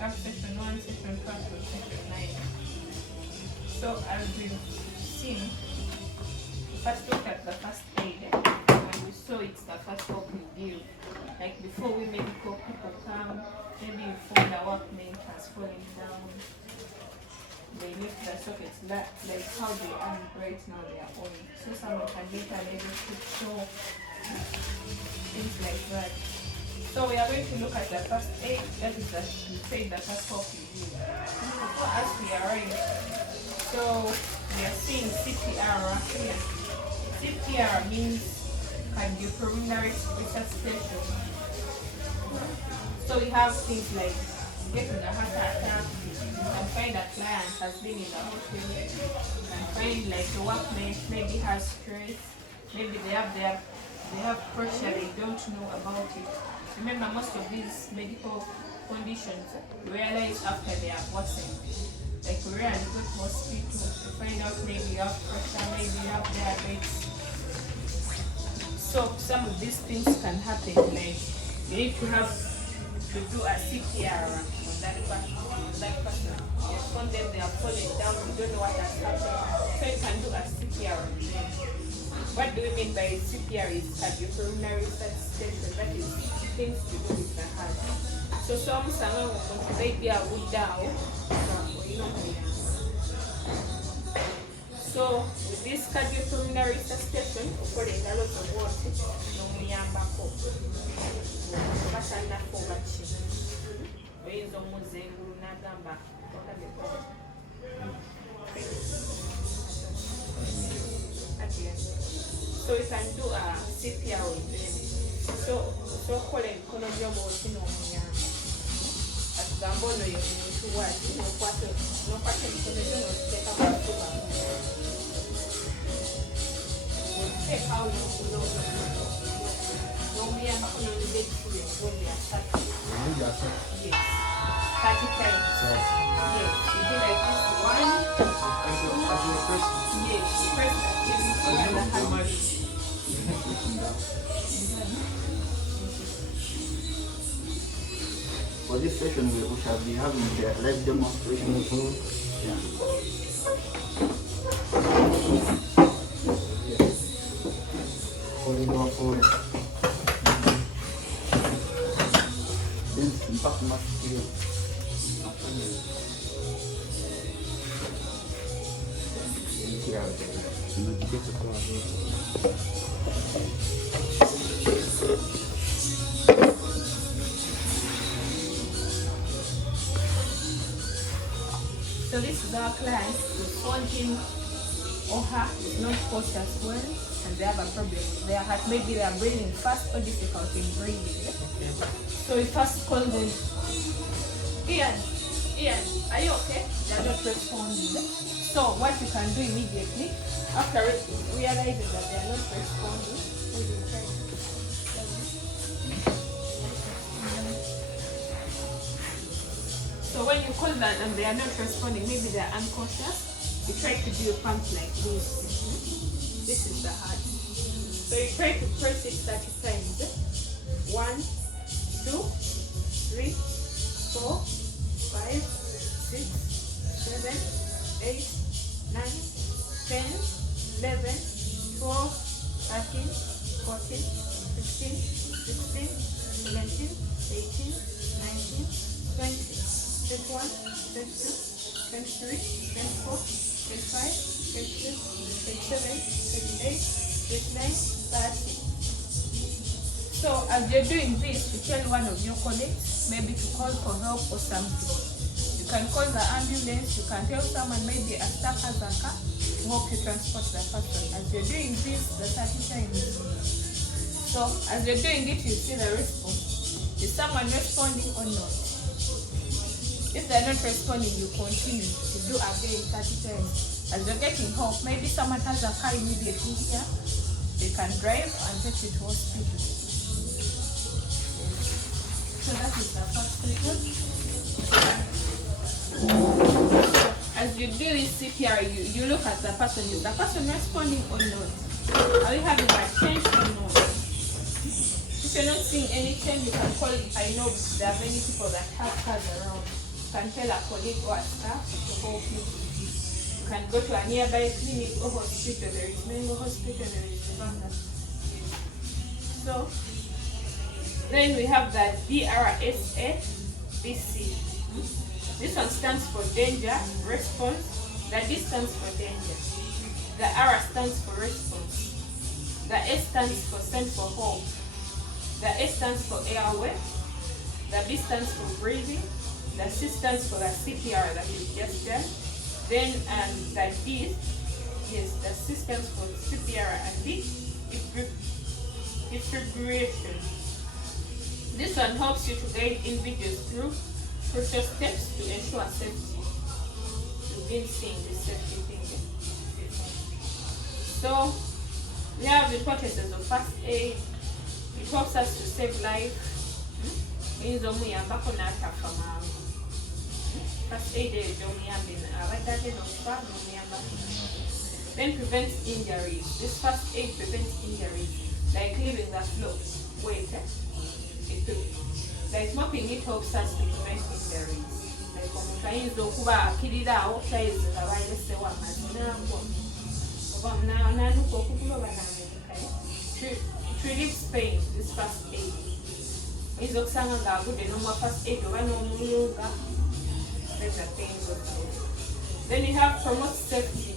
have session 1, session 2, and session 9. So as we've seen, first look at the first aid. And we saw it's the first help we give. Like before we medical people come, maybe you found a workmate has fallen down. They lift the sockets, like how they are right now they are on. So someone can get a little show, things like that. So we are going to look at the first aid, that is the first help we give. So as we arrive, so we are seeing CPR here. CPR means cardiopulmonary resuscitation. So we have things like getting a heart attack. You can find a client has been in the hospital. You can find like the workmate maybe has stress. Maybe they have pressure, they don't know about it. Remember, most of these medical conditions we realize after they are worsened. Like we rarely go to hospital to find out maybe you have pressure, maybe you have diabetes. So some of these things can happen. Like you need to do a CPR on that person. You found them, they are falling down, you don't know what has happened. So you can do a CPR on them. What do we mean by CPR? Is cardiopulmonary resuscitation. That is things to do with the heart. So someone will maybe a wood down, so with this cardiopulmonary resuscitation, according to a lot of words, so you can do a CPR with them. So calling Konojobo Tino as Gambono, you to what? No pattern connection or take up a super. Check how you know. Don't be an opportunity when they are starting. Yes. 30 times. Yes. You do like this. 1, 2, yes. Press that. For this session, we shall be having the live demonstration. Yeah. So this is our client. We found him or her is not cautious well, and they have a problem with their heart. Maybe they are breathing fast or difficult in breathing. So we first call them, Ian, are you okay? They are not responding. So what you can do immediately, after realizing that they are not responding, we will try. So when you call that and they are not responding, maybe they are unconscious, you try to do a pump like this. This is the heart. So you try to press it 30 times. 1, 2, 3, 4, 5, 6, 7, 8, 9, 10, 11, 12, 13, 14, 15, 16, 17, 18, 19, 20. 21, 22, 23, 24, 25, 26, 27, 28, 29, 30. So as you're doing this, you tell one of your colleagues maybe to call for help or something. You can call the ambulance, you can tell someone maybe a staff has a car to help you transport the person. As you're doing this, the 30 times. So as you're doing it, you see the response. Is someone responding or not? If they're not responding, you continue to do again 30 times. As you're getting help, maybe someone has a car immediately here. They can drive and take you to hospital. So that is the first method. As you do this CPR, you look at the person. Is the person responding or not? Are we having a change or not? If you're not seeing any change, you can call it. I know there are many people that have cars around. can tell a colleague or a staff to help you. You can go to a nearby clinic or hospital. There is Mengo Hospital, there is Uganda. So then we have the DRSA-BC. This one stands for danger, response. The D stands for danger. The R stands for response. The S stands for send for help. The S stands for airway. The B stands for breathing. The C stands for the CPR that we just done. Then the D, yes, the C stands for CPR and D, defibrillation. This one helps you to guide individuals through crucial steps to ensure safety. You've been seeing this safety thing before. So we have the importance of first aid. It helps us to save life. First aid then prevents injuries. This first aid prevents injuries, like leaving the floor. Wait, like mopping, it helps us to prevent injuries. Like it relieves pain. This first aid. Then you have promote safety.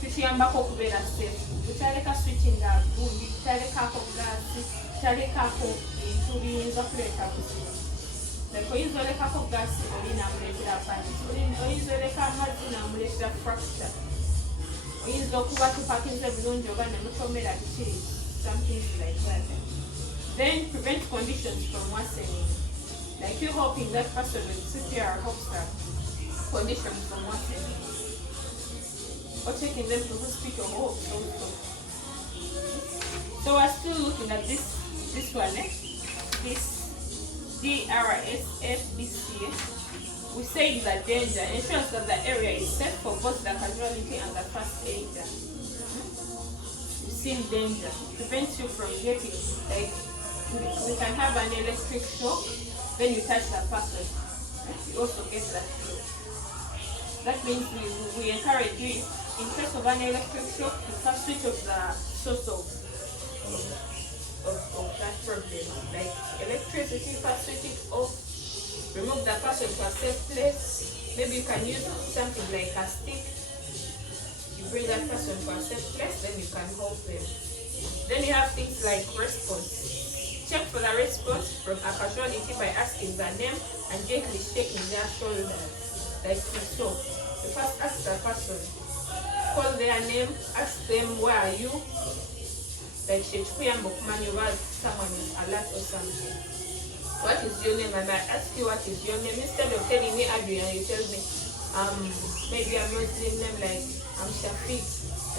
Kituyambako okubeera safe. Butaleka switching gundi, butalekako gaasi, butalekako bintu biyinza kuleeta buzibu. Like oyinza olekako gaasi oli n'amuleetera panis, oyinza oleka amazzi n'amuleetera fracture. Oyinza okuba tupakinze bulungi oba ne mutomera kiki, something like that. Then prevent conditions from worsening. Like you helping that person with CPR helps that condition from worsening. Or taking them to hospital or also. So we're still looking at this one, this DRSFBC. We say that danger ensures that the area is safe for both the casualty and the first aider. You've seen danger. It prevents you from getting, like, we can have an electric shock, then you touch the person. You also get that shock. That means we encourage you, in case of an electric shock, to first switch off the source of that problem. Like electricity, first switch it off, remove the person to a safe place. Maybe you can use something like a stick. You bring that person to a safe place, then you can help them. Then you have things like response. Check for the response from a casualty by asking their name and gently shaking their shoulders, like so. You first ask the person, call their name, ask them where are you, like someone is alert or something. What is your name? And I ask you what is your name. Instead of telling me Adrian, you tell me maybe a Muslim name like I'm Shafiq,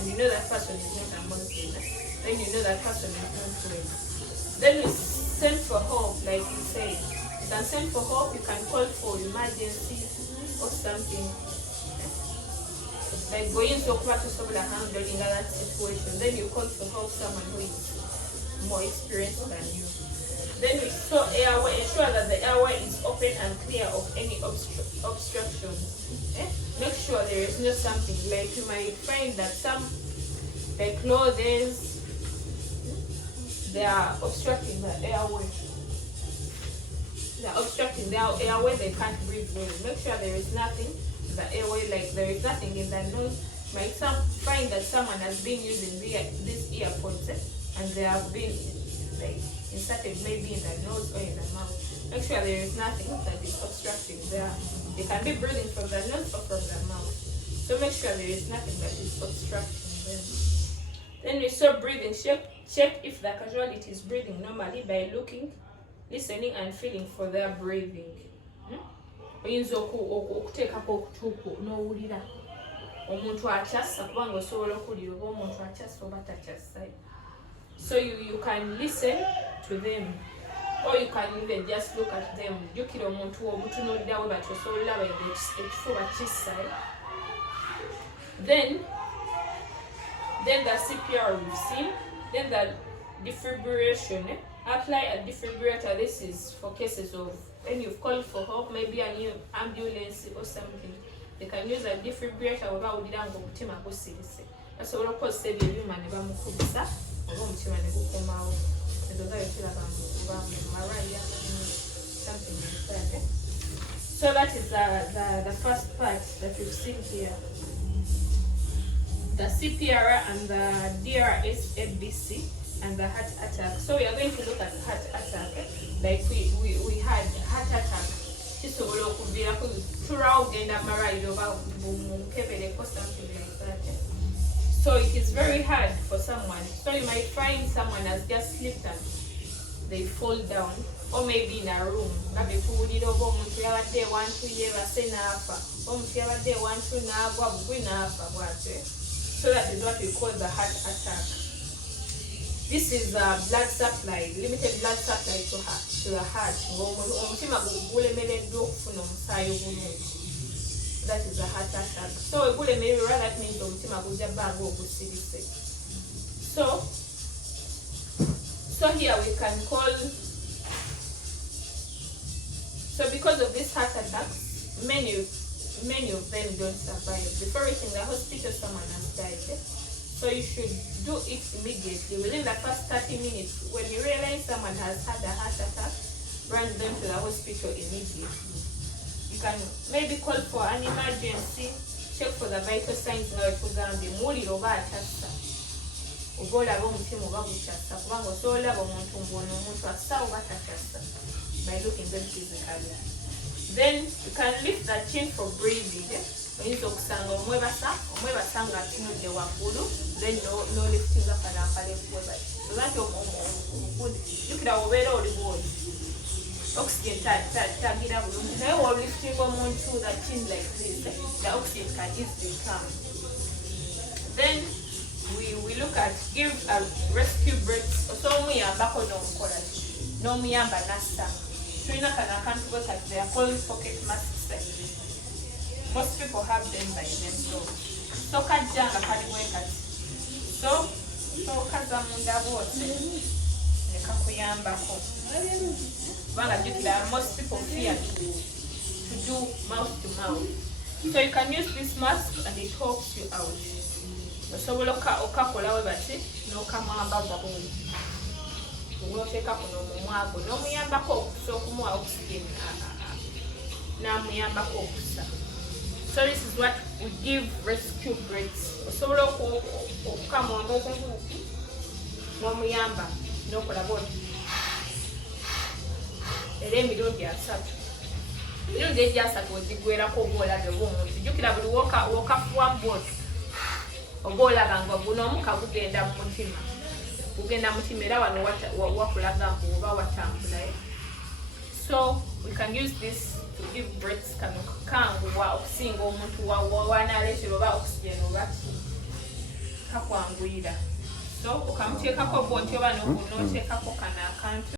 and you know that person is not a Muslim. Then you know that person is not Muslim. Then we send for help, like we say. You can send for help, you can call for emergency or something. Like going to handling that situation. Then you call for help someone who is more experienced than you. Then we saw airway, ensure that the airway is open and clear of any obstructions. Make sure there is not something, like you might find that some, like clothes, they are obstructing the airway. They are obstructing the airway, they can't breathe well. Make sure there is nothing in the airway, like there is nothing in the nose. Might find that someone has been using these earpods and they have been like inserted maybe in the nose or in the mouth. Make sure there is nothing that is obstructing there. They can be breathing from the nose or from the mouth. So make sure there is nothing that is obstructing them. Then we saw breathing. Check if the casualty is breathing normally by looking, listening, and feeling for their breathing. Oyinza okuteekako okutuuku n'owulira omuntu akyassa kubanga osobola okuwulira oba omuntu akyassa oba takyassa. So you can listen to them, or you can even just look at them. Jjukira omuntu obutunuulira bwe batyo osobola olaba ekifuba kissa. Then the CPR we've seen. Then the defibrillation. Apply a defibrillator. This is for cases of when you've called for help, maybe a new ambulance or something, they can use a defibrillator oba ulira nga omutima gusirise basobola okukozesa ebyo ebyuma ne bamukubisa oba omutima ne gukomawo ezo zayo kiraba mu maraya something like that. So that is the first part that we've seen here, the CPR and the DRS ABC and the heart attack. So we are going to look at heart attack. Like we had heart attack kisobola okuviirako tulawo ogenda marayiro oba mukebere or something like that. So it is very hard for someone. So you might find someone has just slipped and they fall down, or maybe in a room babikuwulira oba omuntu yabadde wantu yeebase n'afa omuntu yabadde wantu n'agwa bugwi n'afa bwatyo. So that is what we call the heart attack. This is blood supply, limited blood supply to the heart. Omutima gulemereddwa okufuna omusaayi obulungi. That is a heart attack. So gulemererwa, that means omutima gujja bbanga ogusirise. So here we can call. So because of this heart attack, many of them don't survive. Before reaching the hospital, someone has died. So you should do it immediately. Within the first 30 minutes, when you realize someone has had a heart attack, run them to the hospital immediately. You can maybe call for an emergency, check for the vital signs now ekugambye muwulire oba atassa oba olaba omutima oba gukyassa kubanga osobola olaba omuntu ng'ono omuntu assa oba takyassa by looking them physically. Then you can lift the chin for breathing. Oyinza okusanga omwebasa nga atunudde waggulu, then no lifting up and akalefu bwebati. So that jjukira obeera oli bwoli oxygen tagira bulungi naye wolifting omuntu the chin like this, the oxygen can easily come. Then we look at give a rescue breaths. So omuyambako n'omukola n'omuyamba nassa. Tulina kano akantu kati they are called pocket masks. Most people have them by themselves. So kajja nga kali bwe kati. So kaza munda bwose ne kakuyambako. Kubanga jjukira most people fear to do mouth to mouth. So you can use this mask and it helps you out. Osobola okakola we bati n'okamwamba gabuli. Unoteeka kuno omumwago n'omuyambako okusa okumuwa oxygen n'amuyambako okusa. So this is what we give rescue breaths. Osobola okukamwambaza bwoti n'omuyamba n'okola bwoti. Era emirundi asatu. Emirundi egyasatu ogigwerako oba olabe oba omuntu. Jjukira buli wokafuwa bwoti oba olaba nga guno omuka gugenda mu mutima. Ugenda mutima era wano wakulaga mbu oba watambula. So we can use this to give breaths kano kakanguwa okusinga omuntu wanaleetera oba oxygen oba kakwanguyira. So okamuteekako bw'oti oba n'oteekako kano akantu.